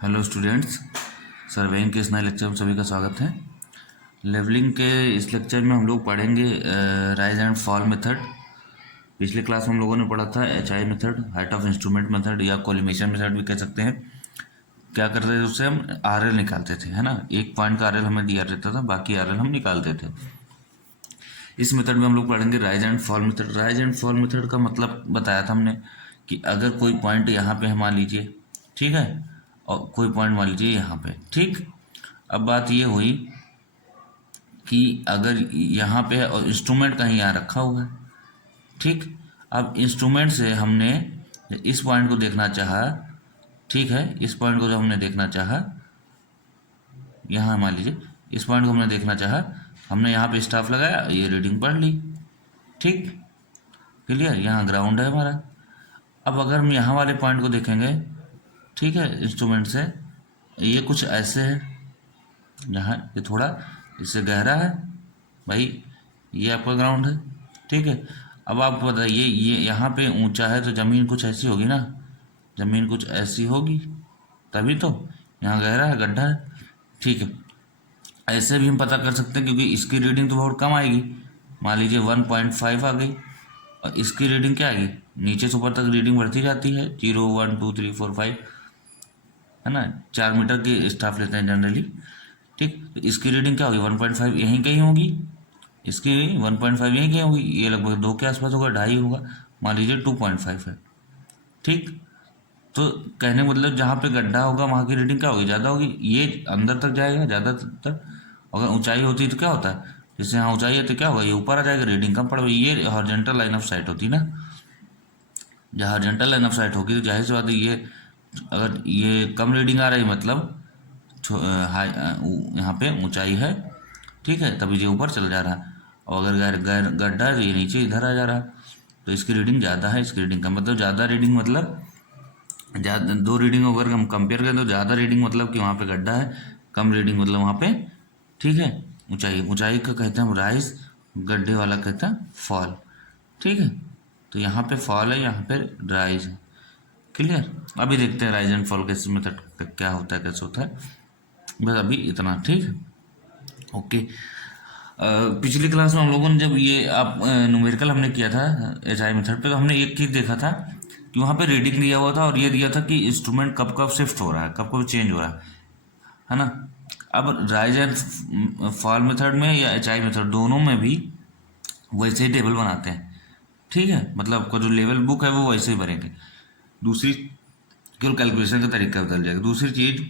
Hello students, surveying के इस नए लेक्चर में सभी का स्वागत है। लेवलिंग के इस लेक्चर में हम लोग पढ़ेंगे राइज एंड फॉल मेथड। पिछले क्लास में हम लोगों ने पढ़ा था HI method, height of instrument method या कोलिमेशन मेथड भी कह सकते हैं। क्या करते थे उससे हम RL निकालते थे, है ना। एक पॉइंट का RL हमें दिया रहता था, बाकी RL हम निकालते थे। इस मेथड में हम लोग पढ़ेंगे rise and fall method. Rise and fall method का मतलब बताया था हमने कि अगर कोई पॉइंट यहाँ पे है मान लीजिए, ठीक है, और कोई पॉइंट मान लीजिए यहाँ पे, ठीक। अब बात ये हुई कि अगर यहाँ पे है और इंस्ट्रूमेंट कहीं यहाँ रखा हुआ है, ठीक। अब इंस्ट्रूमेंट से हमने इस पॉइंट को देखना चाहा, ठीक है, इस पॉइंट को जो हमने देखना चाहा, यहाँ मान लीजिए इस पॉइंट को हमने देखना चाहा, हमने यहाँ पे स्टाफ लगाया, ये रीडिंग पढ़ ली, ठीक, क्लियर। यहाँ ग्राउंड है हमारा। अब अगर हम यहाँ वाले पॉइंट को देखेंगे, ठीक है, इंस्ट्रूमेंट से, ये कुछ ऐसे है, यहाँ ये थोड़ा इससे गहरा है भाई, ये आपका ग्राउंड है, ठीक है। अब आप बताइए, ये यहाँ पे ऊंचा है तो ज़मीन कुछ ऐसी होगी ना, ज़मीन कुछ ऐसी होगी, तभी तो यहाँ गहरा है, गड्ढा है, ठीक है। ऐसे भी हम पता कर सकते हैं क्योंकि इसकी रीडिंग तो बहुत कम आएगी, मान लीजिए 1.5 आ गई, और इसकी रीडिंग क्या आएगी, नीचे से ऊपर तक रीडिंग बढ़ती जाती है, 0 1 2 3 4 5, है ना। 4 मीटर की स्टाफ लेते हैं जनरली, ठीक। तो इसकी रीडिंग क्या होगी, 1.5 यहीं कहीं होगी, इसकी 1.5 यहीं कहीं होगी, ये लगभग 2 के आसपास होगा, 2.5 होगा, मान लीजिए 2.5 है, ठीक। तो कहने का मतलब जहाँ पे गड्ढा होगा वहाँ की रीडिंग क्या होगी, ज़्यादा होगी, ये अंदर तक जाएगा ज़्यादा तक। अगर ऊंचाई होती तो क्या होता है, जैसे यहाँ ऊंचाई है तो क्या होगा, ये ऊपर आ जाएगा, रीडिंग कम पड़ेगी। ये हॉरिजॉन्टल लाइन ऑफ साइट होती ना, जहाँ हॉरिजॉन्टल लाइन ऑफ साइट होगी तो जाहिर सी बात है, ये अगर ये कम रीडिंग आ रही मतलब हाई, यहाँ पे ऊंचाई है, ठीक है, तभी ये ऊपर चला जा रहा है। और अगर गड्ढा है तो ये नीचे इधर आ जा रहा है, तो इसकी रीडिंग ज़्यादा है, इसकी रीडिंग कम। मतलब ज़्यादा रीडिंग मतलब ज़्यादा, दो रीडिंग अगर हम कंपेयर करें तो ज़्यादा रीडिंग मतलब कि वहाँ पे गड्ढा है, कम रीडिंग मतलब वहाँ पे, ठीक है, ऊंचाई। ऊंचाई का कहते हैं हम राइज, गड्ढे वाला कहते हैं फॉल, ठीक है। तो यहाँ पे फॉल है, यहाँ पे राइज है, क्लियर। अभी देखते हैं राइज एंड फॉल कैसे मेथड क्या होता है, कैसे होता है, बस अभी इतना, ठीक है, ओके। पिछली क्लास में हम लोगों ने जब ये आप न्यूमेरिकल हमने किया था HI मेथड पे, तो हमने एक चीज़ देखा था कि वहाँ पे रीडिंग दिया हुआ था और ये दिया था कि इंस्ट्रूमेंट कब कब शिफ्ट हो रहा है, कब कब चेंज हो रहा है ना। अब राइज एंड फॉल मेथड में या HI मेथड दोनों में भी वैसे ही टेबल बनाते हैं, ठीक है। मतलब आपका जो लेवल बुक है वो वैसे ही भरेंगे, दूसरी केवल कैलकुलेशन का तरीका बदल जाएगा। दूसरी चीज़,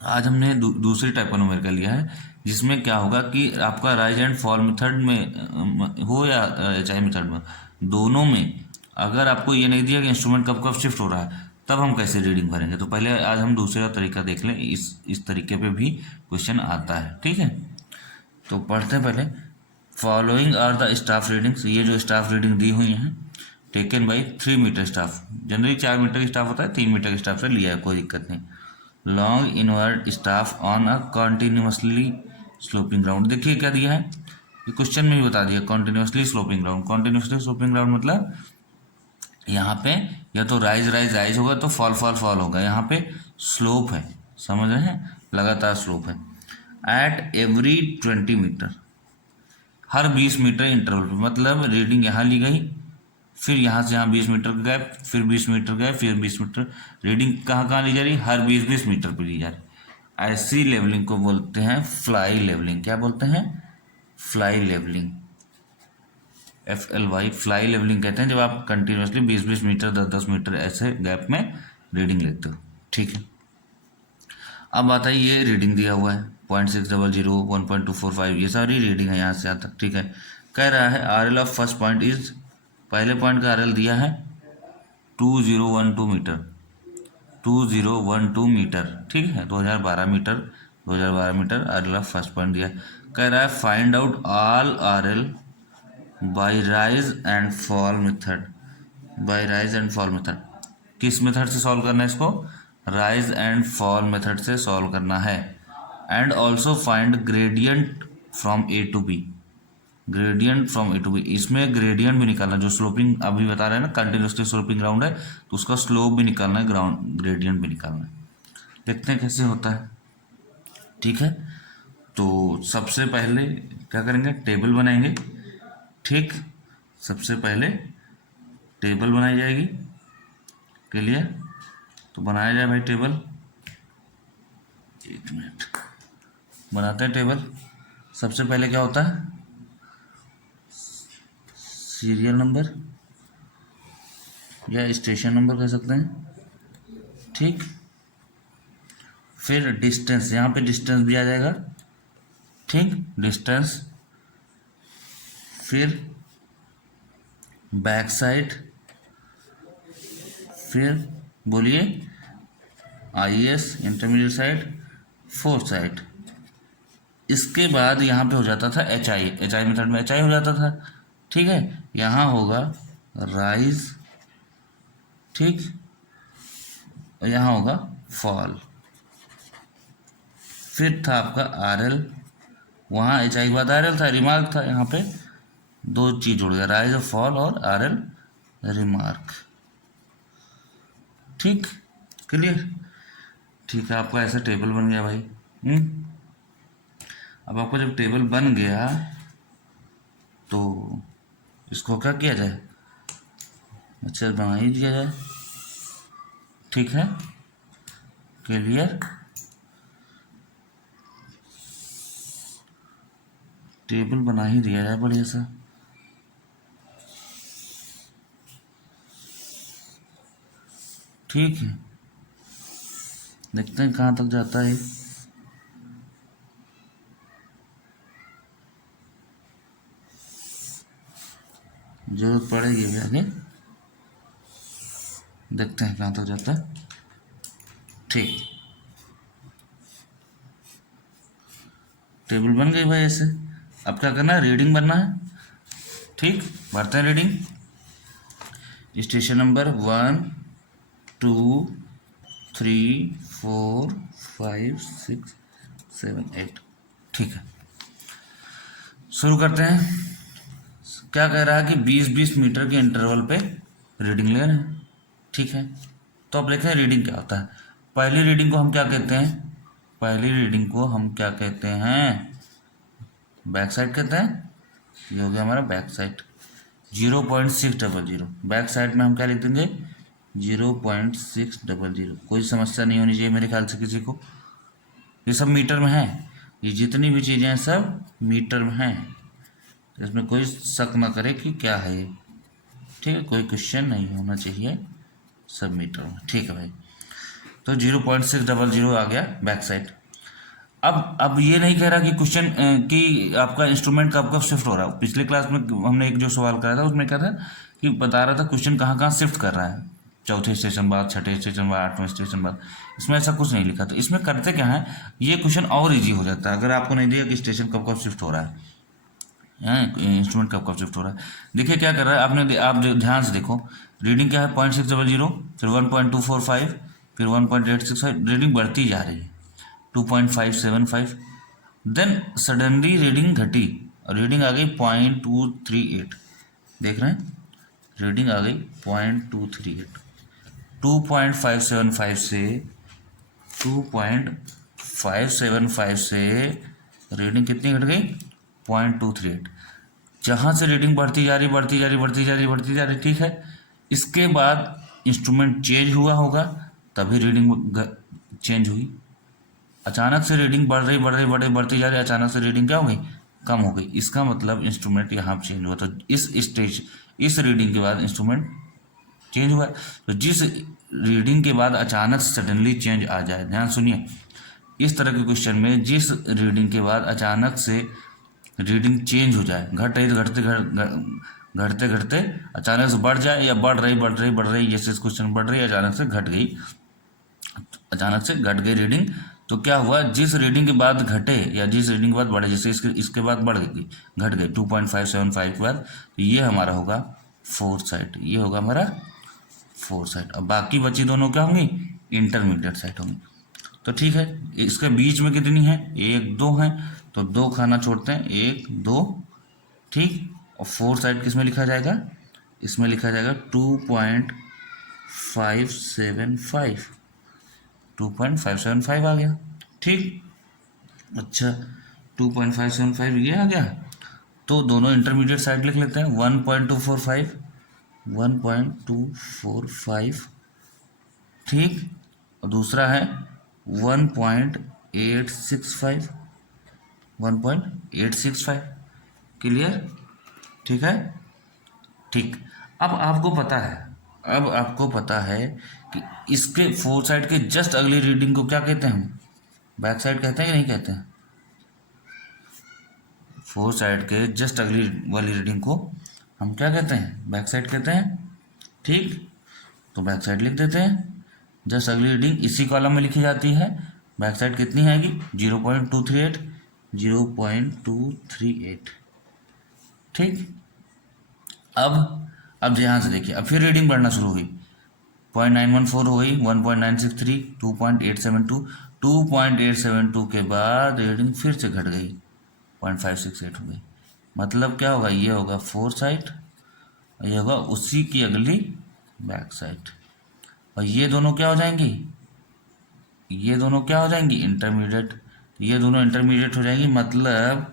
आज हमने दूसरी टाइप का न्यूमेरिकल लिया है जिसमें क्या होगा कि आपका राइज एंड फॉल मेथड में हो या HI मेथड में, दोनों में अगर आपको ये नहीं दिया कि इंस्ट्रूमेंट कब कब शिफ्ट हो रहा है, तब हम कैसे रीडिंग भरेंगे। तो पहले आज हम दूसरा तरीका देख लें, इस तरीके पे भी क्वेश्चन आता है, ठीक है। तो पढ़ते हैं पहले। Following are the staff readings, ये जो स्टाफ रीडिंग दी हुई हैं taken by 3 meter staff, generally 4 meter की स्टाफ होता है, 3 मीटर की स्टाफ से लिया है, कोई दिक्कत नहीं। Long inward staff on a continuously sloping ground, देखिए क्या दिया है, ये क्वेश्चन में भी बता दिया, continuously sloping ground. Continuously sloping ground मतलब यहाँ पे या तो राइज राइज राइज होगा तो फॉल फॉल फॉल होगा, यहाँ पे स्लोप है, समझ रहे हैं, लगातार स्लोप है। एट एवरी 20 मीटर, हर 20 मीटर इंटरवल पे, मतलब रीडिंग यहाँ ली गई, फिर यहाँ से यहाँ 20 मीटर का गैप, फिर 20 मीटर गैप, फिर 20 मीटर, रीडिंग कहाँ कहाँ ली जा रही, हर 20-20 मीटर पर ली जा रही। ऐसी लेवलिंग को बोलते हैं फ्लाई लेवलिंग। क्या बोलते हैं, fly levelling, FLY, fly levelling कहते हैं जब आप कंटिन्यूसली 20-20 मीटर 10-10 मीटर ऐसे गैप में रीडिंग लेते हो, ठीक है। अब आता है, ये रीडिंग दिया हुआ है 0.600, 1.245, ये सारी रीडिंग है यहाँ से यहाँ तक, ठीक है। कह रहा है RL of first point is, पहले पॉइंट का RL दिया है 2012 मीटर, 2012 मीटर, ठीक है, 2012 meter, 2012 meter RL of first point दिया। कह रहा है find out all RL by rise and fall method, by rise and fall method. किस मेथड से सॉल्व करना है इसको, राइज एंड फॉल मेथड से सॉल्व करना है। And also find gradient from A to B, gradient from A to B, इसमें gradient भी निकालना, जो स्लोपिंग अभी बता रहे हैं ना, कंटिन्यूसली स्लोपिंग ग्राउंड है तो उसका स्लोप भी निकालना है, ग्राउंड ग्रेडियंट भी निकालना है। देखते हैं कैसे होता है। ठीक है, तो सबसे पहले क्या करेंगे, टेबल बनाएंगे। ठीक, सबसे पहले टेबल बनाई जाएगी। क्लियर, तो बनाया जाए भाई टेबल। एक मिनट, बनाते हैं टेबल। सबसे पहले क्या होता है, सीरियल नंबर या स्टेशन नंबर कह सकते हैं। ठीक, फिर डिस्टेंस, यहाँ पे डिस्टेंस भी आ जाएगा। ठीक, डिस्टेंस, फिर बैक साइड, फिर बोलिए IS intermediate side, fourth side. इसके बाद यहाँ पे हो जाता था HI मेथड में HI हो जाता था। ठीक है, यहाँ होगा राइज, ठीक, और यहाँ होगा फॉल। फिर था आपका RL, वहाँ HI के बाद RL था, रिमार्क था, यहाँ पे दो चीज जुड़ गया, राइज और फॉल और RL रिमार्क। ठीक, क्लियर। ठीक है, आपका ऐसा टेबल बन गया भाई। अब आपका जब टेबल बन गया तो इसको क्या किया जाए, अच्छा बना ही दिया जाए। ठीक है, क्लियर। टेबल बना ही दिया जाए बढ़िया सा। ठीक है, देखते हैं कहाँ तक जाता है। जरूरत पड़ेगी भी आगे, देखते हैं कहाँ तक जाता है। ठीक, टेबल बन गई भाई ऐसे। अब क्या करना है, रीडिंग बनना है। ठीक, भरते हैं रीडिंग। Station number 1 2 3 4 5 6 7 8। ठीक है, शुरू करते हैं। क्या कह रहा है कि 20-20 मीटर के इंटरवल पे रीडिंग ले रहे हैं। ठीक है, तो अब देखते हैं रीडिंग क्या होता है। पहली रीडिंग को हम क्या कहते हैं, पहली रीडिंग को हम क्या कहते हैं, बैक साइड कहते हैं। ये हो गया हमारा बैक साइड, 0.600। बैक साइड में हम क्या लिख देंगे, 0.600। कोई समस्या नहीं होनी चाहिए मेरे ख्याल से किसी को। ये सब मीटर में है, ये जितनी भी चीज़ें हैं सब मीटर में हैं, इसमें कोई शक ना करे कि क्या है ये। ठीक है, कोई क्वेश्चन नहीं होना चाहिए, सब मीटर में। ठीक है भाई, तो 0.600 आ गया बैक साइड। अब ये नहीं कह रहा कि क्वेश्चन कि आपका इंस्ट्रूमेंट कब कब शिफ्ट हो रहा है। पिछले क्लास में हमने एक जो सवाल कराया था उसमें क्या था कि बता रहा था क्वेश्चन कहाँ कहाँ शिफ्ट कर रहा है, चौथे स्टेशन बाद, छठे स्टेशन बाद, 8वें स्टेशन बाद। इसमें ऐसा कुछ नहीं लिखा था। इसमें करते क्या है, ये क्वेश्चन और इजी हो जाता है अगर आपको नहीं दिया कि स्टेशन कब कब शिफ्ट हो रहा है, इंस्ट्रूमेंट कब कब शिफ्ट हो रहा है। देखिए क्या कर रहा है, आप ध्यान से देखो। रीडिंग क्या है, 0.600, फिर 1.245, फिर 1.865, रीडिंग बढ़ती जा रही है, 2.575। देन सडनली रीडिंग घटी और रीडिंग आ गई 0.238। देख रहे हैं, रीडिंग आ गई 0.238। 2.575 से 2.575 से रीडिंग कितनी घट गई, 0.238। जहाँ से रीडिंग बढ़ती जा रही बढ़ती जा रही बढ़ती जा रही बढ़ती जा रही। ठीक है, इसके बाद इंस्ट्रूमेंट चेंज हुआ होगा तभी रीडिंग चेंज हुई। अचानक से रीडिंग बढ़ रही बढ़ रही बढ़ रही बढ़ती जा रही, अचानक से रीडिंग क्या हो गई, कम हो गई। इसका मतलब इंस्ट्रूमेंट यहाँ चेंज हुआ। तो इस रीडिंग के बाद इंस्ट्रूमेंट चेंज हुआ। तो जिस रीडिंग के बाद अचानक सडनली चेंज आ जाए, ध्यान सुनिए, इस तरह के क्वेश्चन में जिस रीडिंग के बाद अचानक से रीडिंग चेंज हो जाए, घटते घटते अचानक से बढ़ जाए, या बढ़ रही जैसे इस क्वेश्चन बढ़ रही अचानक से घट गई, अचानक से घट गई रीडिंग, तो क्या हुआ, जिस रीडिंग के बाद घटे या जिस रीडिंग के बाद बढ़े, जैसे इसके बाद बढ़ गई घट गई 2.575 के बाद, तो ये हमारा होगा फोर्थ साइड, ये होगा हमारा फोर्थ साइड। अब बाकी बची दोनों क्या होंगी, इंटरमीडिएट साइड होंगी। तो ठीक है, इसके बीच में कितनी है, 1 2 है, तो 2 खाना छोड़ते हैं, 1 2 ठीक। और फोर साइड किस में लिखा जाएगा, इसमें लिखा जाएगा 2.575, 2.575 आ गया। ठीक, अच्छा 2.575 ये आ गया। तो दोनों इंटरमीडिएट साइड लिख लेते हैं, 1.245, 1.245, ठीक। और दूसरा है 1.865, 1.865, क्लियर, ठीक है। ठीक, अब आपको पता है, अब आपको पता है कि इसके फोर साइड के जस्ट अगली रीडिंग को क्या कहते हैं हम, बैक साइड कहते हैं कि नहीं कहते हैं। फोर साइड के जस्ट अगली वाली रीडिंग को हम क्या कहते हैं, बैक साइड कहते हैं। ठीक, तो बैक साइड लिख देते हैं। जस्ट अगली रीडिंग इसी कॉलम में लिखी जाती है। बैक साइड कितनी आएगी, 0.238, 0.238, ठीक। अब यहाँ से देखिए, अब फिर रीडिंग बढ़ना शुरू हो गई, 0.914 हो गई, 1.963, 2.872, 2.872 के बाद रीडिंग फिर से घट गई, 0.568 हो गई। मतलब क्या होगा, ये होगा फोर साइड, ये होगा उसी की अगली बैक साइड, और ये दोनों क्या हो जाएंगी, ये दोनों क्या हो जाएंगी, इंटरमीडिएट। ये दोनों इंटरमीडिएट हो जाएंगी। मतलब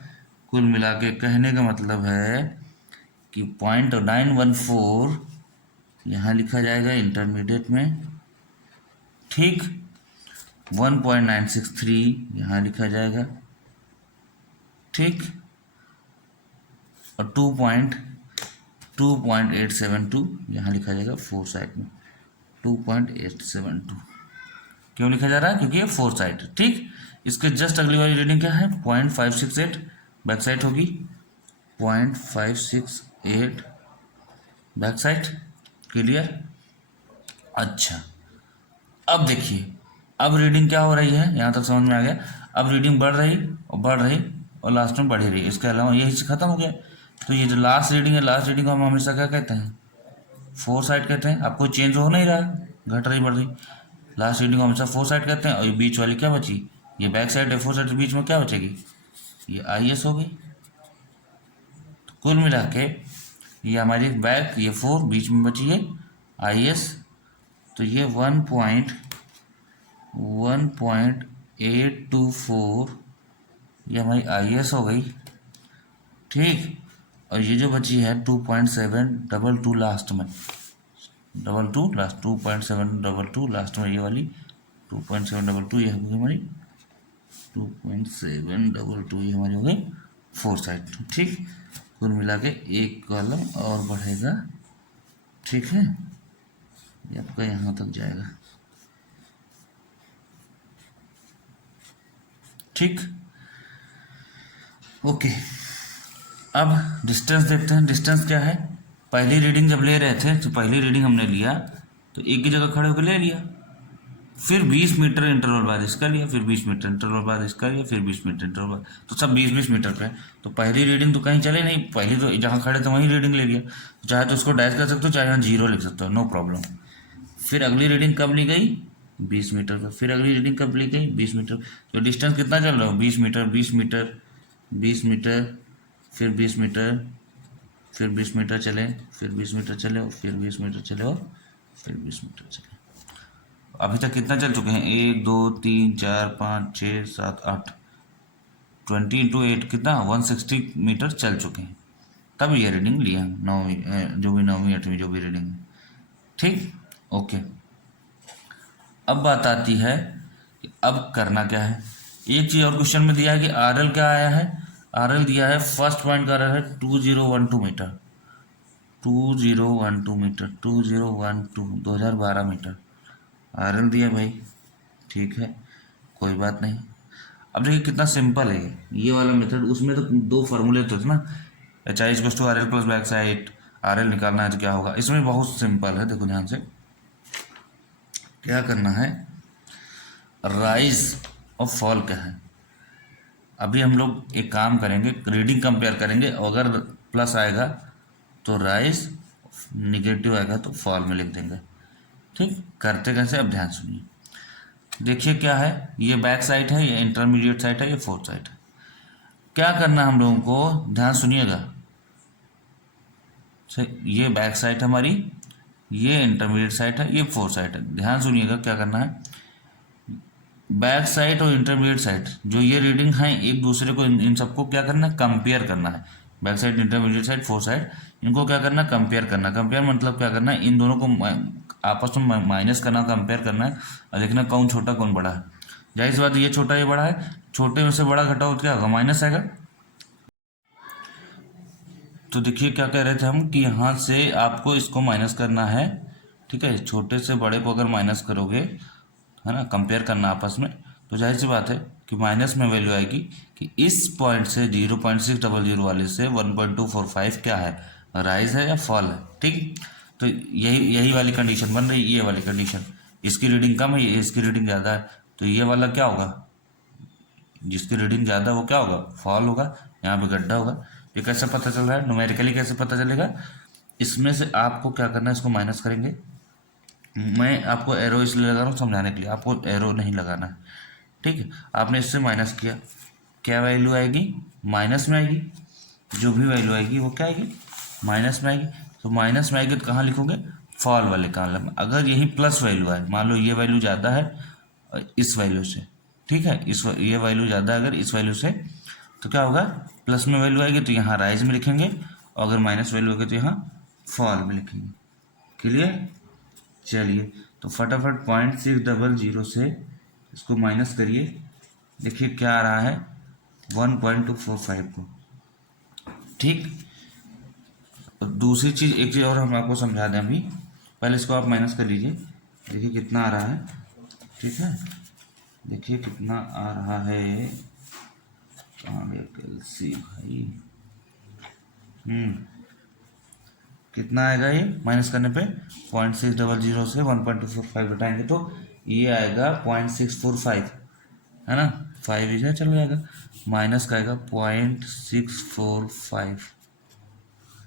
कुल मिला के कहने का मतलब है कि 0.914 यहाँ लिखा जाएगा इंटरमीडिएट में, ठीक। 1.963 यहाँ लिखा जाएगा, ठीक। और 2.872 यहाँ लिखा जाएगा फोर साइड में, 2.872 क्यों लिखा जा रहा है, क्योंकि ये फोर साइड, ठीक। इसके जस्ट अगली वाली रीडिंग क्या है, 0.568 बैक साइड होगी, 0.568 बैक साइड, क्लियर। अच्छा, अब देखिए, अब रीडिंग क्या हो रही है, यहाँ तक समझ में आ गया। अब रीडिंग बढ़ रही और बढ़ रही और लास्ट में बढ़ ही रही, इसके अलावा ये हिस्सा खत्म हो गया। तो ये जो लास्ट रीडिंग है, लास्ट रीडिंग को हम हमेशा क्या कहते हैं, फोर साइड कहते हैं। आपको चेंज हो नहीं रहा, घट रही बढ़ रही, लास्ट रीडिंग को हमेशा फोर साइड कहते हैं। और ये बीच वाली क्या बची, ये बैक साइड है, फोर साइड के बीच में क्या बचेगी, ये IS हो गई। तो कुल मिला के ये हमारी बैक, ये फोर, बीच में बची है IS। तो ये 1.824 ये हमारी IS हो गई, ठीक। और ये जो बची है 2.722 लास्ट में, 22 लास्ट, 2.722 लास्ट में, ये वाली 2.722 ये होगी हमारी, 2.722 ये हमारी हो गई फोर साइड, ठीक। कुल मिला के एक कॉलम और बढ़ेगा, ठीक है। ये आपका यहाँ तक जाएगा, ठीक, ओके। अब डिस्टेंस देखते हैं, डिस्टेंस क्या है। पहली रीडिंग जब ले रहे थे तो पहली रीडिंग हमने लिया तो एक ही जगह खड़े होकर ले लिया, फिर 20 मीटर इंटरवल बाद इसका लिया, फिर 20 मीटर इंटरवल बाद इसका लिया, फिर 20 मीटर इंटरवल बाद, तो सब 20-20 मीटर पे। तो पहली रीडिंग तो कहीं चले नहीं, पहली तो जहाँ खड़े थे वहीं रीडिंग ले लिया। चाहे तो उसको डैश कर सकते हो, चाहे यहाँ 0 लिख सकते हो, नो प्रॉब्लम। फिर अगली रीडिंग कब ली गई, 20 मीटर पर। फिर अगली रीडिंग कब ली गई, 20 मीटर। तो डिस्टेंस कितना चल रहा हो, 20 मीटर, 20 मीटर, 20 मीटर, फिर 20 मीटर, फिर 20 मीटर चले, फिर 20 मीटर चले, और फिर 20 मीटर चले, और फिर 20 मीटर चले। अभी तक कितना चल चुके हैं, 1 2 3 4 5 6 7 8, 20 × 8 कितना, 160 मीटर चल चुके हैं। तब ये रीडिंग लिया हम, नौवीं जो भी 9वीं 8वीं जो भी रीडिंग, ठीक, ओके। अब बात आती है कि अब करना क्या है। एक चीज़ और क्वेश्चन में दिया है कि RL क्या आया है, RL दिया है, फर्स्ट पॉइंट का RL है 2012 मीटर, 2012 मीटर, 2012 मीटर RL दिया भाई, ठीक है, कोई बात नहीं। अब देखिए कितना सिंपल है ये वाला मेथड। उसमें तो दो फार्मूले तो थे ना, HI=RL plus back side, RL निकालना है तो क्या होगा। इसमें बहुत सिंपल है, देखो ध्यान से क्या करना है, राइज और फॉल क्या है। अभी हम लोग एक काम करेंगे, रीडिंग कंपेयर करेंगे, अगर प्लस आएगा तो राइज, निगेटिव आएगा तो फॉल में लिख देंगे, ठीक। करते कैसे, अब ध्यान सुनिए। देखिए क्या है, ये बैक साइड है, ये इंटरमीडिएट साइड है, ये फोर्थ साइड है। क्या करना हम लोगों को, ध्यान सुनिएगा। ये बैक साइड हमारी, ये इंटरमीडिएट साइड है, ये फोर साइड है। ध्यान सुनिएगा क्या करना है, बैक साइड और इंटरमीडिएट साइड जो ये रीडिंग है एक दूसरे को इन सबको क्या करना है, कंपेयर करना है। Back side, intermediate side, four side, इनको क्या करना है, कंपेयर करना। कंपेयर मतलब क्या करना है, इन दोनों को आपस में माइनस करना, कंपेयर करना है और देखना कौन छोटा कौन बड़ा है। जाहिर सी बात ये छोटा ये बड़ा है, छोटे में से बड़ा घटाओ तो क्या होगा, माइनस आएगा। तो देखिए क्या कह रहे थे हम कि यहाँ से आपको इसको माइनस करना है, ठीक है। छोटे से बड़े को अगर माइनस करोगे, है ना, कंपेयर करना आपस में, तो जाहिर सी बात है कि माइनस में वैल्यू आएगी कि इस पॉइंट से 0.600 वाले से 1.245 क्या है, राइज है या फॉल है, ठीक। तो यही वाली कंडीशन बन रही, ये वाली कंडीशन, इसकी रीडिंग कम है, इसकी रीडिंग ज़्यादा है, तो ये वाला क्या होगा, जिसकी रीडिंग ज़्यादा वो क्या होगा, फॉल होगा, यहाँ पे गड्ढा होगा। ये कैसे पता चल रहा है, न्यूमेरिकली कैसे पता चलेगा, इसमें से आपको क्या करना है, इसको माइनस करेंगे। मैं आपको एरो इसलिए लगा रहा हूँ समझाने के लिए, आपको एरो नहीं लगाना है, ठीक है। आपने इससे माइनस किया, क्या वैल्यू आएगी, माइनस में आएगी। जो भी वैल्यू आएगी वो क्या आएगी, माइनस में आएगी। तो माइनस में आएगी तो कहाँ लिखोगे, फॉल वाले कॉलम में। अगर यही प्लस वैल्यू आए, मान लो ये वैल्यू ज़्यादा है इस वैल्यू से, ठीक है, ये वैल्यू ज़्यादा है अगर इस वैल्यू से, तो क्या होगा, प्लस में वैल्यू आएगी तो यहाँ राइज में लिखेंगे, और अगर माइनस वैल्यू होगी तो यहाँ फॉल में लिखेंगे। क्लियर। चलिए तो फटाफट 0.600 से इसको माइनस करिए, देखिए क्या आ रहा है, 1.245 को, ठीक। दूसरी चीज़, एक चीज़ और हम आपको समझा दें अभी, पहले इसको आप माइनस कर लीजिए, देखिए कितना आ रहा है, ठीक है। देखिए कितना आ रहा है, कहाँ गया कैलसी भाई, कितना आएगा ये माइनस करने पे, 0.600 से 1.245 घटाएंगे तो ये आएगा 0.645, है ना, 5 इधर चल जाएगा, माइनस का आएगा 0.645,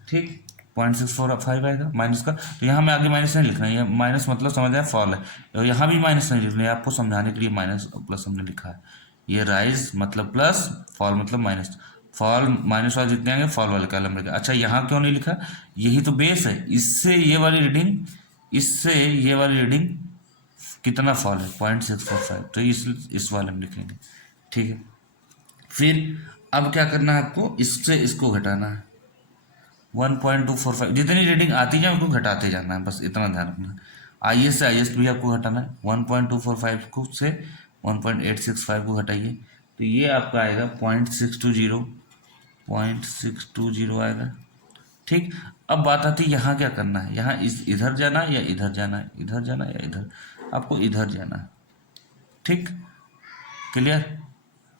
ठीक, 0.645 आएगा माइनस का। तो यहाँ में आगे माइनस नहीं लिखना है, ये माइनस मतलब समझ आया फॉल है, और यहाँ भी माइनस नहीं लिखना है, आपको समझाने के लिए माइनस और प्लस हमने लिखा है। ये राइज मतलब प्लस, फॉल मतलब माइनस, फॉल माइनस वाले जितने आएंगे फॉल वाले कॉलम में। अच्छा यहाँ क्यों नहीं लिखा, यही तो बेस है, इससे ये वाली रीडिंग, इससे ये वाली रीडिंग कितना फॉल है, 0.645, तो इस वाले में लिखेंगे, ठीक है। फिर अब क्या करना है आपको, इससे इसको घटाना है, 1.245 जितनी रीडिंग आती जाए उनको घटाते जाना है, बस इतना ध्यान रखना है। आई एस से आई एस भी आपको घटाना है, 1.245 को से 1.865 को घटाइए, तो ये आपका आएगा 0.620 आएगा, ठीक। अब बात आती है यहाँ क्या करना है, यहाँ इधर जाना है या इधर जाना है, इधर जाना है या इधर, आपको इधर जाना है, ठीक। क्लियर।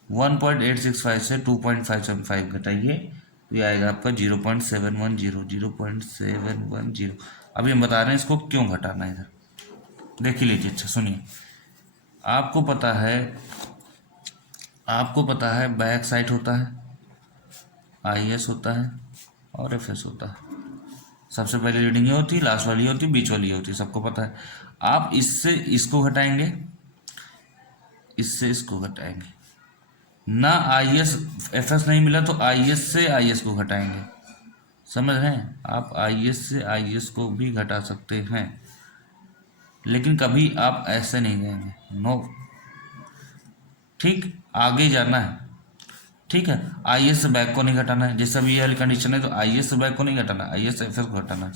1.865 से 2.575 घटाइए तो ये आएगा आपका 0.710। अभी हम बता रहे हैं इसको क्यों घटाना है, इधर देख ही लीजिए, अच्छा सुनिए। आपको पता है बैक साइड होता है, IS होता है और FS होता है। सबसे पहले रीडिंग ये होती है, लास्ट वाली होती है, बीच वाली होती है, सबको पता है। आप इससे इसको घटाएंगे, इससे इसको घटाएंगे ना, IS FS नहीं मिला तो IS से IS को घटाएंगे, समझ रहे हैं आप, IS से IS को भी घटा सकते हैं, लेकिन कभी आप ऐसे नहीं जाएंगे, नो, ठीक। आगे जाना है, ठीक है। IS से बैक को नहीं घटाना है, जैसे अभी ये वाली कंडीशन है तो IS से बैक को नहीं घटाना, IS से FS को घटाना है,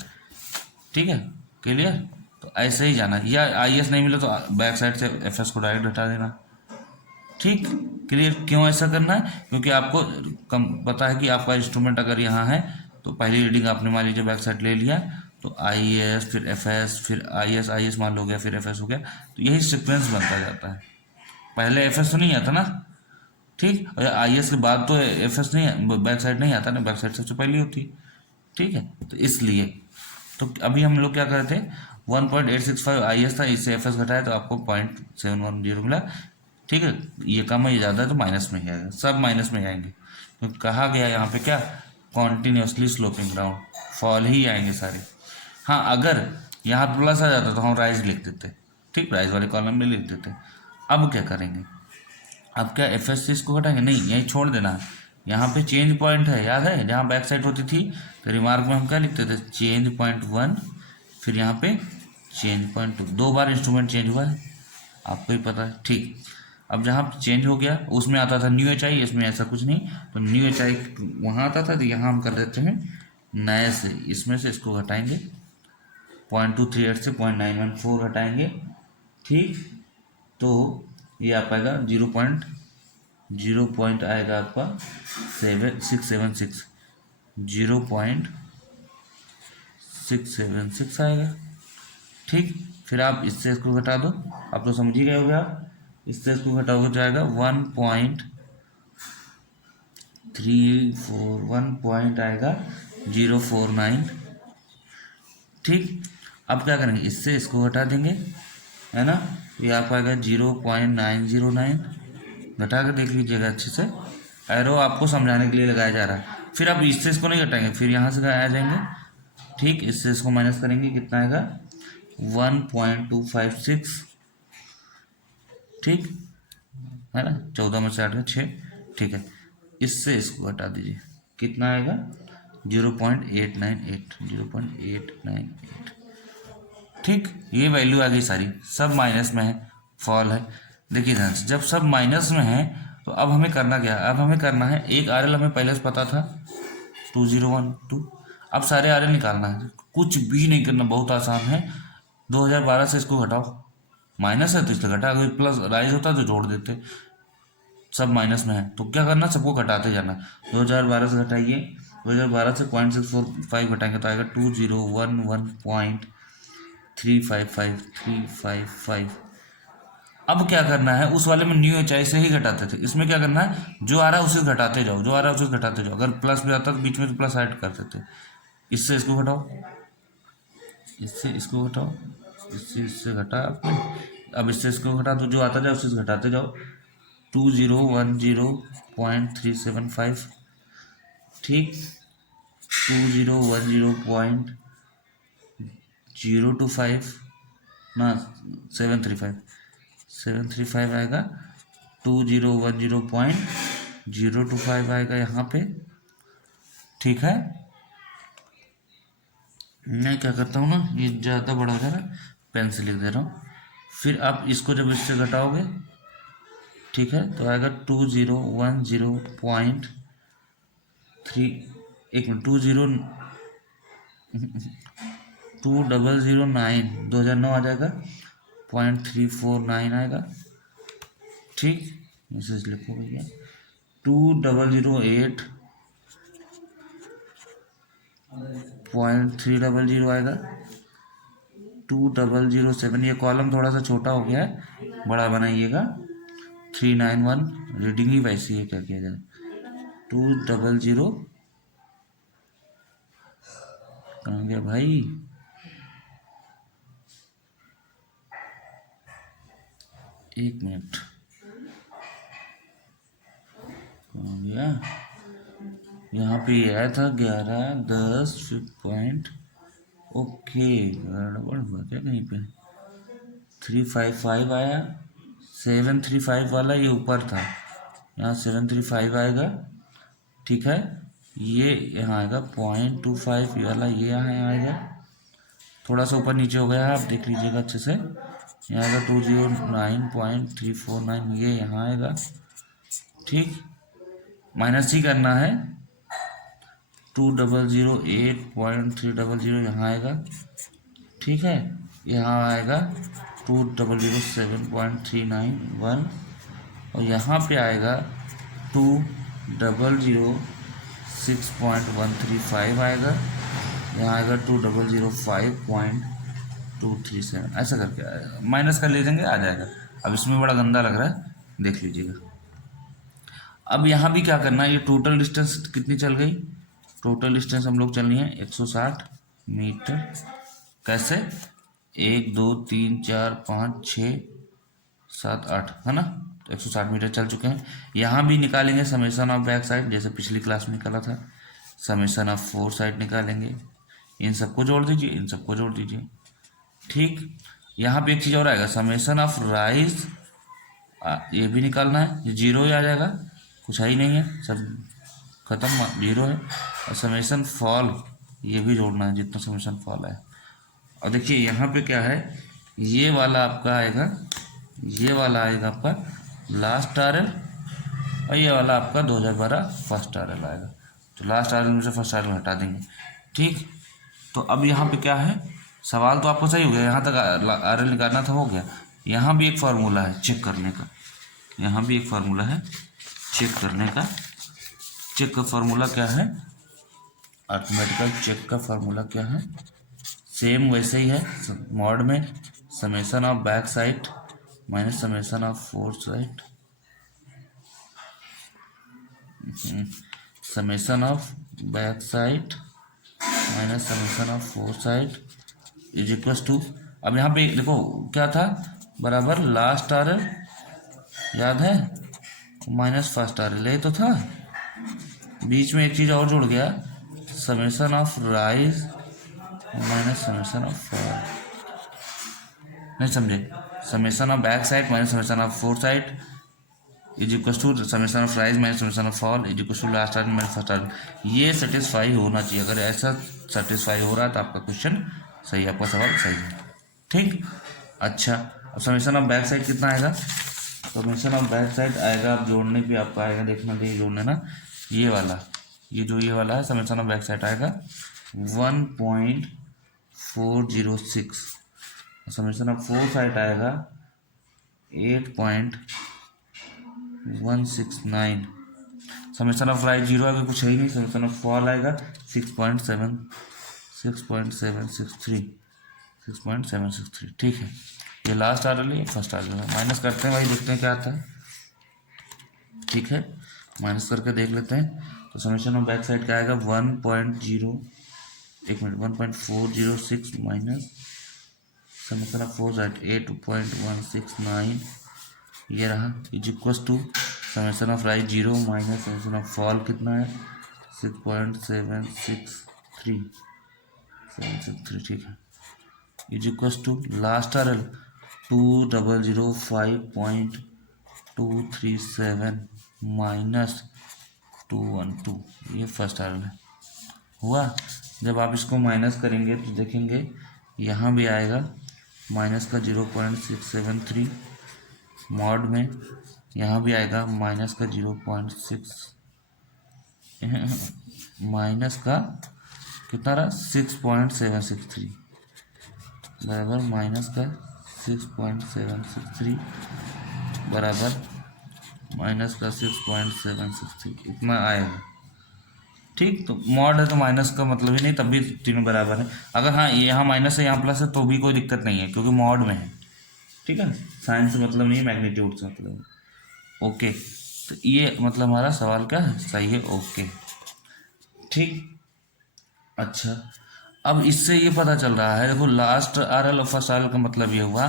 ठीक है। क्लियर। तो ऐसे ही जाना है, या IS नहीं मिला तो बैक साइड से FS को डायरेक्ट घटा देना, ठीक। क्लियर। क्यों ऐसा करना है, क्योंकि आपको कम पता है कि आपका इंस्ट्रूमेंट अगर यहाँ है तो पहली रीडिंग आपने मान लीजिए बैक साइड ले लिया, तो IS फिर FS फिर IS मान लो गया, फिर FS हो गया, तो यही सीक्वेंस बनता जाता है। पहले FS तो नहीं आता ना, ठीक, और IS के बाद तो FS नहीं, बैक साइड नहीं आता ना, बैक साइड सबसे पहले होती है, ठीक है। तो इसलिए तो अभी हम लोग क्या कर रहे थे, 1.865 IS था, इससे FS घटाया तो आपको 0.710 मिला, ठीक है। ये कम है ये ज़्यादा है तो माइनस में ही आएगा, सब माइनस में आएंगे, तो कहा गया यहाँ पे क्या, कॉन्टिन्यूसली स्लोपिंग ग्राउंड, फॉल ही आएंगे सारे। हाँ अगर यहाँ प्लस आ जाता तो हम राइज लिख देते, ठीक, राइज वाले कॉलम में लिख देते। अब क्या करेंगे, अब क्या FS से इसको घटाएंगे, नहीं यही छोड़ देना है, यहाँ पे चेंज पॉइंट है, याद है जहाँ बैक साइड होती थी तो रिमार्क में हम क्या लिखते थे, चेंज पॉइंट 1, फिर यहाँ पे चेंज पॉइंट 2, 2 बार इंस्ट्रूमेंट चेंज हुआ है, आपको ही पता है। ठीक, अब जहाँ चेंज हो गया उसमें आता था न्यू एच आई, इसमें ऐसा कुछ नहीं, तो न्यू एच आई वहाँ आता था, तो यहाँ हम कर देते हैं नए से, इसमें से इसको घटाएंगे 0.238 से 0.914 घटाएंगे। ठीक, तो ये आ पाएगा 0 पॉइंट आएगा आपका 676, 0.676 आएगा। ठीक, फिर आप इससे इसको घटा दो, आप तो समझ ही गए होगे, आप इससे इसको घटाओगे तो आएगा 1.34, 1 पॉइंट आएगा 049। ठीक, अब क्या करेंगे, इससे इसको घटा देंगे, है ना, ये आप आएगा 0.909। घटा कर देख लीजिएगा अच्छे से, एरो आपको समझाने के लिए लगाया जा रहा है। फिर आप इससे इसको नहीं घटाएंगे, फिर यहाँ से आ जाएंगे। ठीक, इससे इसको माइनस करेंगे, कितना आएगा 1.256। ठीक है ना, 14 में से 8 का 6। ठीक है, इससे इसको घटा दीजिए, कितना आएगा 0.898, 0.898। ठीक, ये वैल्यू आ गई सारी, सब माइनस में है, फॉल है। देखिए ध्यान से, जब सब माइनस में है तो अब हमें करना क्या है, अब हमें करना है एक आर एल हमें पहले से पता था 2012, अब सारे आर एल निकालना है, कुछ भी नहीं करना, बहुत आसान है। 2012 से इसको घटाओ, माइनस है तो इसलिए घटा, अगर प्लस राइज होता तो जोड़ देते, सब माइनस में है तो क्या करना, सबको घटाते जाना। 2012 से घटाइए, 2012 से 0.645 घटाएंगे तो आएगा 2011.355। अब क्या करना है, उस वाले में न्यू एच आई से ही घटाते थे, इसमें क्या करना है, जो आ रहा है उसे घटाते जाओ, जो आ रहा है उसे घटाते जाओ, अगर प्लस भी आता तो बीच में तो प्लस ऐड करते थे। इससे इसको घटाओ, इससे इसको घटाओ, इससे घटा आपने, अब इससे इसको घटा दो, जो आता जाए उससे घटाते जाओ, 2010.375। ठीक, 2010.025 ना 735 आएगा, 2010.025 आएगा यहाँ पे। ठीक है, मैं क्या करता हूँ ना, ये ज़्यादा बड़ा हो जा रहा है, पेन से लिख दे रहा हूँ। फिर आप इसको जब इससे घटाओगे, ठीक है, तो आएगा 2010.3, एक मिनट, 2009, 2009 आ जाएगा, 0.349 आएगा। ठीक, मैसेज लिखो भैया, 2008.300 आएगा, 2007, ये कॉलम थोड़ा सा छोटा हो गया है, बड़ा बनाइएगा, 391, रीडिंग ही वैसी है, क्या किया जाए, 200, कहाँ गया भाई, एक मिनट, कहाँ गया, यहाँ पे आया था 11, 10 पॉइंट, ओके, गड़बड़ हुआ क्या कहीं पे, 355 आया, 735 वाला ये ऊपर था, यहाँ 735 आएगा। ठीक है, ये यहाँ आएगा 0.25 वाला, ये यहाँ आएगा, थोड़ा सा ऊपर नीचे हो गया है, आप देख लीजिएगा अच्छे से, यहाँ आएगा 209.349, ये यहाँ आएगा। ठीक, माइनस ही करना है, 2008.300 यहाँ आएगा। ठीक है, यहाँ आएगा 2007.391, और यहाँ पे आएगा 2006.135 आएगा, यहाँ आएगा 2005.237, ऐसा करके आएगा, माइनस कर ले जाएंगे, आ जाएगा। अब इसमें बड़ा गंदा लग रहा है, देख लीजिएगा। अब यहाँ भी क्या करना है, ये टोटल डिस्टेंस कितनी चल गई, टोटल डिस्टेंस हम लोग चलनी है 160 मीटर। कैसे, 1 2 3 4 5 6 7 8, है ना, तो 160 मीटर चल चुके हैं। यहाँ भी निकालेंगे समेसन ऑफ बैक साइड, जैसे पिछली क्लास में निकाला था, समेसन ऑफ फोर साइड निकालेंगे, इन सबको जोड़ दीजिए, इन सबको जोड़ दीजिए। ठीक, यहाँ पे एक चीज़ और आएगा, समेसन ऑफ राइज, ये भी निकालना है, ये जीरो ही आ जाएगा, कुछ है ही नहीं है, सब ख़त्म, 0 है। और समेसन फॉल ये भी जोड़ना है जितना समेसन फॉल है। और देखिए यहाँ पे क्या है, ये वाला आपका आएगा, ये वाला आएगा आपका लास्ट RL और ये वाला आपका 2012 फर्स्ट RL आएगा। तो लास्ट RL में से फर्स्ट RL हटा देंगे। ठीक, तो अब यहाँ पे क्या है, सवाल तो आपको सही हो गया, यहाँ तक RL निकालना था, हो गया। यहाँ भी एक फार्मूला है चेक करने का, यहाँ भी एक फार्मूला है चेक करने का। चेक का फार्मूला क्या है, अर्थमेटिकल चेक का फार्मूला क्या है, सेम वैसे ही है मॉड में, summation of back side minus summation of fore side, summation of back side minus summation of fore side is equal to, अब यहाँ पे देखो क्या था, बराबर लास्ट RL याद है माइनस फर्स्ट RL, यही तो था। बीच में एक चीज़ और जुड़ गया, summation of rise minus summation of fall, नहीं समझे, summation of back side minus summation of fore side is equal to summation of rise minus summation of fall is equal to last RL minus first RL। ये satisfy होना चाहिए, अगर ऐसा satisfy हो रहा है तो आपका क्वेश्चन सही, आपका सवाल सही है। ठीक, अच्छा अब समेसन ऑफ बैक साइड कितना आएगा, समेसन ऑफ बैक साइड आएगा, आप जोड़ने पे आपका आएगा, देखना चाहिए जोड़ने ना, ये वाला, ये जो ये वाला है समेसन ऑफ बैक साइड आएगा 1.406, समेसन ऑफ फोर साइड आएगा 8.169, समेसन ऑफ राइट 0 आएगा, कुछ है ही नहीं, समेसन ऑफ फॉल आएगा 6.763। ठीक है, ये लास्ट RL है, फर्स्ट RL है। माइनस करते हैं भाई, देखते हैं क्या आता है। ठीक है, माइनस करके देख लेते हैं। तो समेशन ऑफ बैक साइड क्या आएगा 1.406 minus summation of fore side 8.169, ये रहा, is equal to summation of right 0 minus summation of fall कितना है 6.763। ठीक है, is equal to last RL 2005.237 minus 212, ये फर्स्ट RL है। हुआ, जब आप इसको माइनस करेंगे तो देखेंगे यहाँ भी आएगा माइनस का 0.673 मॉड में, यहाँ भी आएगा माइनस का 0.6 माइनस का कितना रहा 6.763 बराबर माइनस का 6.763 बराबर माइनस का 6.763, इतना आएगा। ठीक, तो मॉड है तो माइनस का मतलब ही नहीं, तब भी तीनों बराबर है। अगर हाँ यहाँ माइनस है यहाँ प्लस है तो भी कोई दिक्कत नहीं है, क्योंकि मॉड में है। ठीक है, साइन से मतलब नहीं है, मैग्नीट्यूड से मतलब है। ओके, तो ये मतलब हमारा सवाल क्या है, सही है। ओके, ठीक, अच्छा अब इससे ये पता चल रहा है, देखो लास्ट RL और फर्स्ट RL का मतलब ये हुआ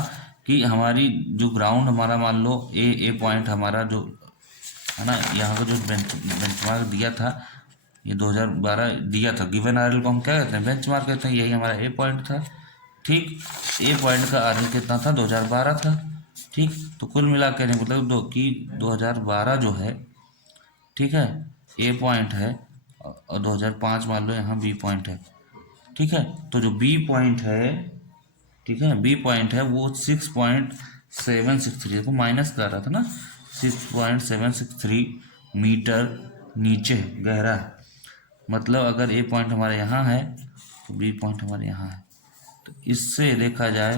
कि हमारी जो ग्राउंड हमारा मान लो ए पॉइंट हमारा जो है ना, यहाँ का जो बेंचमार्क दिया था ये 2012 दिया था, गिवन RL को हम क्या कहते हैं, बेंचमार्क कहते हैं, यही हमारा ए पॉइंट था। ठीक, ए पॉइंट का RL कितना था 2012 था। ठीक, तो कुल मिला के मतलब कि 2012 जो है, ठीक है, ए पॉइंट है और 2005 मान लो यहाँ बी पॉइंट है। ठीक है, तो जो बी पॉइंट है, ठीक है, बी पॉइंट है वो 6.763, देखो माइनस कर रहा था ना, 6.763 मीटर नीचे गहरा है। मतलब अगर ए पॉइंट हमारे यहाँ है तो बी पॉइंट हमारे यहाँ है, तो इससे देखा जाए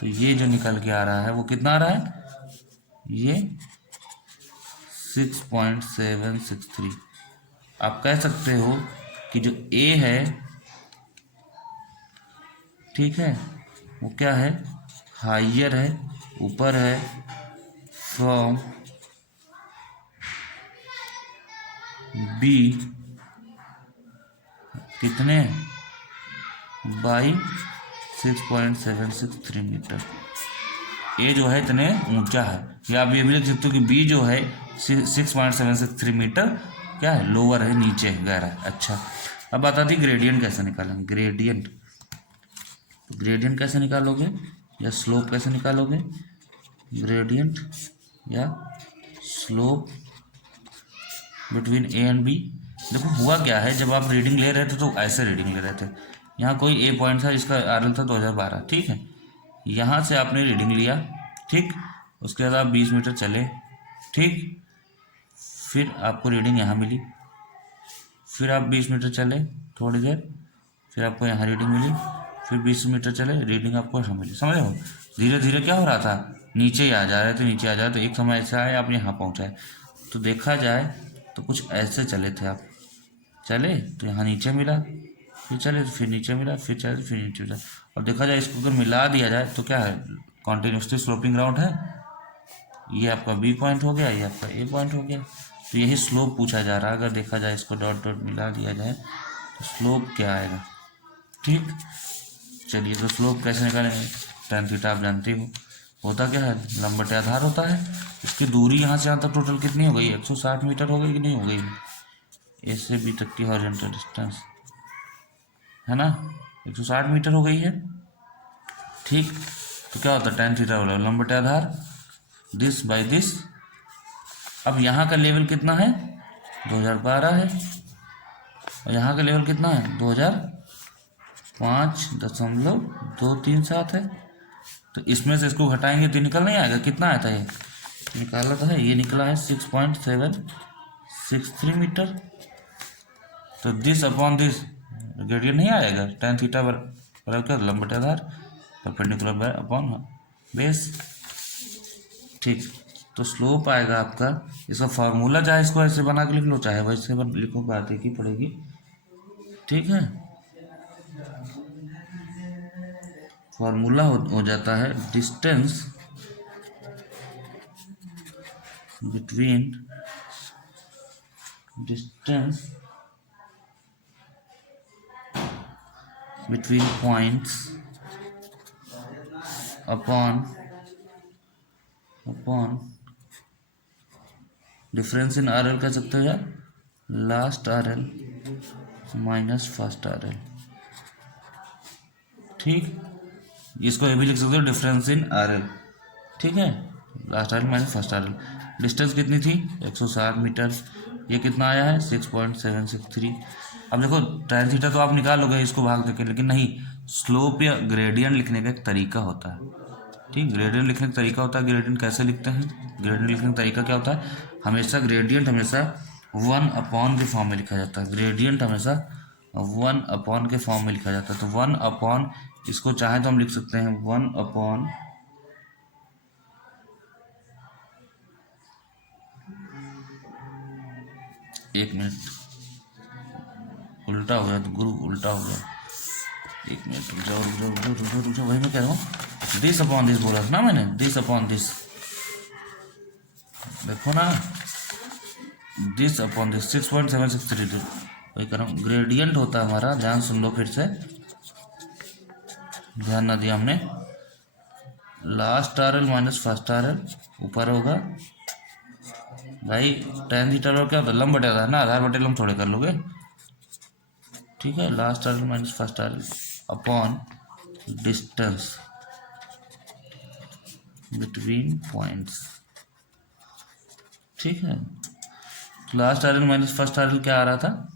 तो ये जो निकल के आ रहा है वो कितना आ रहा है, ये 6.763। आप कह सकते हो कि जो ए है, ठीक है, वो क्या है, हाइयर है, ऊपर है फ्रॉम बी कितने बाई 6.763 मीटर। ए जो है इतने ऊंचा है, या आप ये भी लिख सकते हो कि बी जो है 6.763 मीटर क्या है, लोअर है, नीचे है, गहरा है। अच्छा, अब बता दी ग्रेडियंट कैसे निकालेंगे, ग्रेडियंट, तो ग्रेडियंट कैसे निकालोगे या स्लोप कैसे निकालोगे, ग्रेडियंट या slope between A and B. देखो हुआ क्या है, जब आप रीडिंग ले रहे थे तो ऐसे रीडिंग ले रहे थे। यहाँ कोई ए पॉइंट था, इसका आरएल था 2012, ठीक है। यहाँ से आपने रीडिंग लिया, ठीक। उसके बाद आप 20 मीटर चले, ठीक। फिर आपको रीडिंग यहाँ मिली, फिर आप 20 मीटर चले थोड़ी देर, फिर आपको यहाँ रीडिंग मिली, फिर 20 मीटर चले, रीडिंग आपको यहाँ मिली। समझ हो, धीरे धीरे क्या हो रहा था, नीचे ही आ जा रहे थे, नीचे आ जा रहे थे। एक समय ऐसा आए आप यहाँ पहुँचाए। तो देखा जाए तो कुछ ऐसे चले थे आप, चले तो यहाँ नीचे मिला, फिर चले तो फिर नीचे मिला, फिर चले तो फिर नीचे मिला। और देखा जाए इसको अगर मिला दिया जाए तो क्या है, कॉन्टिन्यूसली स्लोपिंग ग्राउंड है। ये आपका बी पॉइंट हो गया, ये आपका ए पॉइंट हो गया। तो यही स्लोप पूछा जा रहा है। अगर देखा जाए इसको डॉट डॉट मिला दिया जाए तो स्लोप क्या आएगा, ठीक। चलिए तो स्लोप कैसे निकालेंगे, tan थीटा आप जानते हो होता क्या है, लंब बटे आधार होता है। इसकी दूरी यहाँ से यहाँ तक टोटल कितनी हो गई, 160 मीटर हो गई कि नहीं हो गई, ए से बी तक की हॉरिजॉन्टल डिस्टेंस है ना, 160 मीटर हो गई है, ठीक। तो क्या होता है, tan थीटा बोला लंब बटे आधार, दिस बाय दिस। अब यहाँ का लेवल कितना है, 2012 है, और यहाँ का लेवल कितना है, 2005.237 है। तो इसमें से इसको घटाएंगे तो निकल नहीं आएगा, कितना आया था ये, निकाला था है, ये निकला है 6.763 मीटर। तो दिस अपॉन दिस ग्रेडियंट नहीं आएगा, tan थीटा बराबर क्या, लंब बटे आधार परपेंडिकुलर बाय अपॉन बेस, ठीक। तो स्लोप आएगा आपका, इसका फार्मूला चाहे इसको ऐसे बना के लिख लो, चाहे वैसे लिखो, बात एक ही पड़ेगी, ठीक है। फार्मूला हो जाता है distance between points upon difference in R L कह सकते हो यार, last R L minus first R L, ठीक। इसको ये भी लिख सकते हो डिफरेंस इन आर एल, ठीक है, last R L minus first R L. Distance कितनी थी, 160 मीटर, ये कितना आया है 6.763। अब देखो tan थीटा तो आप निकाल लोगे इसको भाग देके, लेकिन नहीं, स्लोप या ग्रेडियंट लिखने का एक तरीका होता है, ठीक। ग्रेडियंट लिखने का तरीका होता है, ग्रेडियंट कैसे लिखते हैं, ग्रेडियंट लिखने का तरीका क्या होता है, हमेशा ग्रेडियंट हमेशा 1 अपॉन के फॉर्म में लिखा जाता है, ग्रेडियंट हमेशा 1 अपॉन के फॉर्म में लिखा जाता है। तो 1 अपॉन, इसको चाहे तो हम लिख सकते हैं 1 अपॉन एक मिनट, उल्टा हो गया तो गुरु उल्टा हो गया, एक मिनट रुक जाओ, वही मैं कह रहा हूँ, दिस अपॉन दिस बोला था ना मैंने, दिस अपॉन दिस, देखो ना, दिस अपॉन दिस 6.763, वही कह रहा हूँ। ग्रेडियंट होता है हमारा, ध्यान सुन लो फिर से, ध्यान ना दिया हमने, last R L minus first R L ऊपर होगा भाई, tan थीटा क्या होता है, लंब बटे आधार ना, आधार बटे लंब थोड़े कर लोगे, ठीक है। Last R L minus first R L upon distance between points, ठीक है। Last R L minus first R L क्या आ रहा था,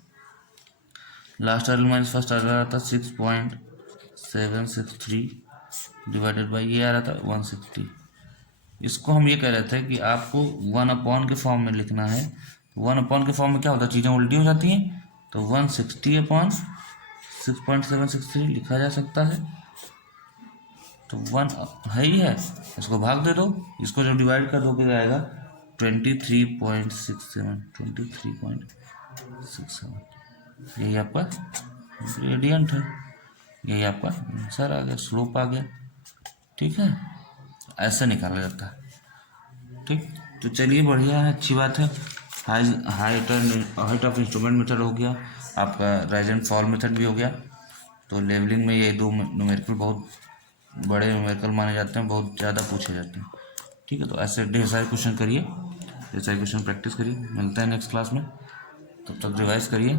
last R L minus first R L आ रहा था 6.763 डिवाइडेड बाई ये आ रहा था 160। इसको हम ये कह रहे थे कि आपको 1 अपॉन के फॉर्म में लिखना है। 1 अपॉन के फॉर्म में क्या होता है, चीज़ें उल्टी हो जाती हैं, तो 160 अपॉन 6.763 लिखा जा सकता है। तो 1 है ही है, इसको भाग दे दो, इसको जब डिवाइड कर दो क्या आएगा 23.67, यही आपका ग्रेडियंट है, यही आपका आंसर आ गया, स्लोप आ गया, ठीक है। ऐसे निकाला जाता है, ठीक। तो चलिए बढ़िया है, अच्छी बात है। हाइट ऑफ इंस्ट्रूमेंट मेथड हो गया, आपका राइज एंड फॉल मेथड भी हो गया। तो लेवलिंग में ये दो न्यूमेरिकल बहुत बड़े न्यूमेरिकल माने जाते हैं, बहुत ज़्यादा पूछे जाते हैं, ठीक है। तो ऐसे ढेर सारे क्वेश्चन करिए, ढेर सारे क्वेश्चन प्रैक्टिस करिए। मिलते हैं नेक्स्ट क्लास में, तब तक रिवाइज करिए।